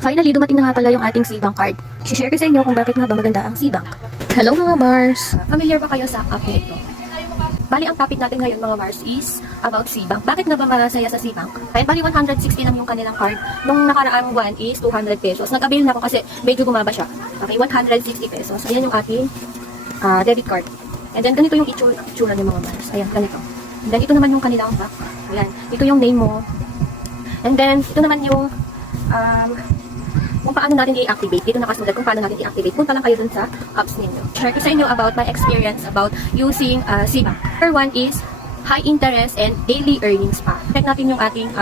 Finally, dumating na nga pala yung ating Cbank card. I-share ko sa inyo kung bakit nga ba maganda ang Cbank. Hello mga Mars! Familiar ba kayo sa app nito? Bali, ang topic natin ngayon mga Mars is about Cbank. Bakit nga ba masaya sa Cbank? Kaya bali 160 lang yung kanilang card. Nung nakaraang buwan is 200 pesos. Nag-avail na ako kasi medyo bumaba siya. Okay, 160 pesos. Ayan yung ating debit card. And then ganito yung itsura ng mga Mars. Ayan, ganito. And then ito naman yung kanilang back. Ayan, ito yung name mo. And then ito naman yung kung paano natin i-activate. Dito nakasulat kung paano natin i-activate. Punta lang kayo dun sa apps ninyo. Share ko sa inyo about my experience about using Cbank. Number one is high interest and daily earnings pa. Check natin yung ating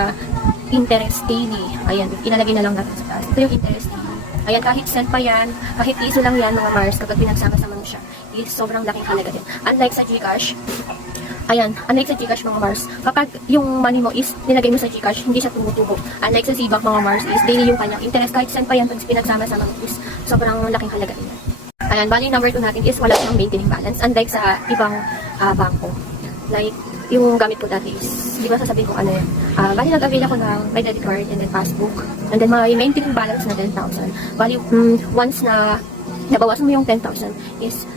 interest daily. Ayan, inalagay na lang natin sa taas. Ito yung interest daily. Ayan, kahit cent pa yan, kahit piso lang yan mga Mars, kapag pinagsama-sama mo siya, is sobrang laking halaga din. Unlike sa Gcash, ayan, unlike sa Gcash mga Mars, kapag yung money mo is nilagay mo sa Gcash, hindi siya tumutubo. Unlike sa Cbank mga Mars, is daily yung kanyang interest. Kahit saan pa yan, pag pinagsama-sama mo is sobrang laking halaga din. Ayan, bali number 2 natin is wala siyang maintaining balance. Unlike sa ibang bangko. Like, yung gamit ko dati is, di ba sasabihin ko ano yan? Bali nag-avail ako ng my debit card and then passbook. And then may maintaining balance na 10,000. Bali, once na nabawasan mo yung 10,000 is,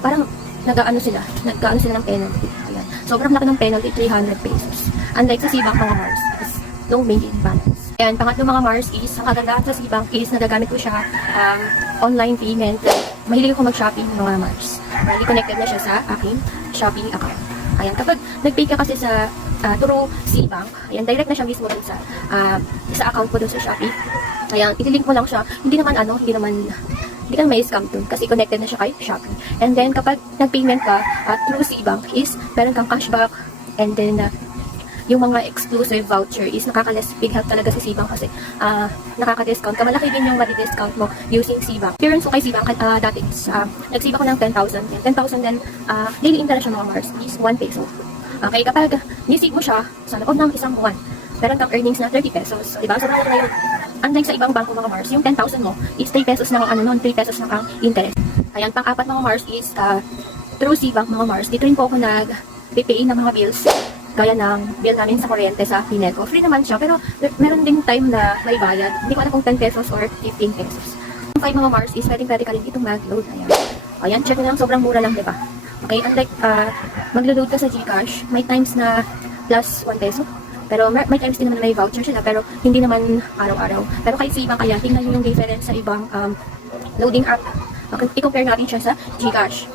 parang nag-ano sila ng penalty. Ayan. Sobrang laki ng penalty, 300 pesos. Unlike sa Cbank mga Mars, is no maintaining balance. Ayan, pangatlo mga Mars is, ang kagandahan sa Cbank is nagagamit ko siya online payment. Mahilig ako mag-shopping mga Mars. Bali, connected na siya sa aking Shopee account. Ayan, kapag nag-pay ka kasi sa through Cbank, ayan, direct na siya mismo dun sa account ko dun sa Shopee. Ayan, ililink mo lang siya. Hindi ka may scam dun kasi connected na siya kay Shopee. And then, kapag nag-payment ka through Cbank is, meron kang cashback and then, yung mga exclusive voucher is nakaka-less big help talaga sa Cbank kasi nakaka-discount ka. Malaki din yung madi-discount mo using Cbank. Experience ko kay Cbank dati is nag-save ako ng 10,000. 10,000 then daily interest mga Mars is 1 peso. Okay, kapag nisave mo siya sa loob ng isang buwan, meron kang earnings na 30 pesos. Diba? Sobrang na yun. Unlike sa ibang bangko mga Mars, yung 10,000 mo is 3 pesos na ang 3 pesos na ang interest. Ayan, pang-apat mga Mars is through Cbank mga Mars. Dito rin po ako nag-pay ng mga bills. Gaya ng bill namin sa kuryente sa Pineco. Free naman siya, pero meron ding time na may bayad. Hindi ko alam kung 10 pesos or 15 pesos. Yung 5 mga Mars is pwede ka rin itong mag-load. Ayan. Ayan, check nyo lang, sobrang mura lang, diba? Okay, unlike mag-load ka sa Gcash, may times na plus 1 peso. Pero may times din naman may voucher sila, pero hindi naman araw-araw. Pero kay Cbank, ayan, tingnan nyo yung difference sa ibang loading app. Okay, i-compare natin siya sa Gcash.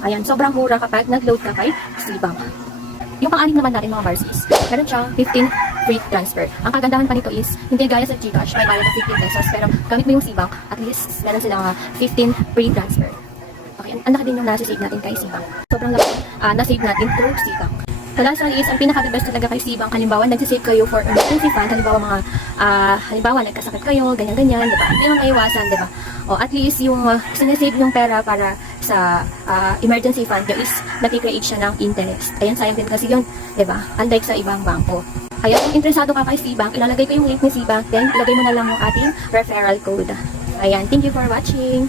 Ayan, sobrang mura kapag nag-load ka kay Cbank. Yung pang-anim naman natin mga Mars is, meron siyang 15 free transfer. Ang kagandahan pa nito is, hindi gaya sa Gcash, may bayad na 15 pesos, pero gamit mo yung Cbank, at least meron silang 15 free transfer. Okay, ang laki din yung nasa-save natin kay Cbank. Sobrang laki na-save natin through Cbank. The last one is, ang pinaka-the best talaga kay Cbank, halimbawa, nag-save kayo for emergency fund, halimbawa, nagkasakit kayo, ganyan-ganyan, diba? Hindi naman maiwasan, diba? O at least yung sinesave yung pera para sa emergency fund nyo is nag-create siya ng interest. Ayan, sayang din kasi yun, diba? Unlike sa ibang bangko. Kaya kung interesado ka kay Cbank, ilalagay ko yung link ni Cbank, then ilagay mo na lang yung ating referral code. Ayan, thank you for watching!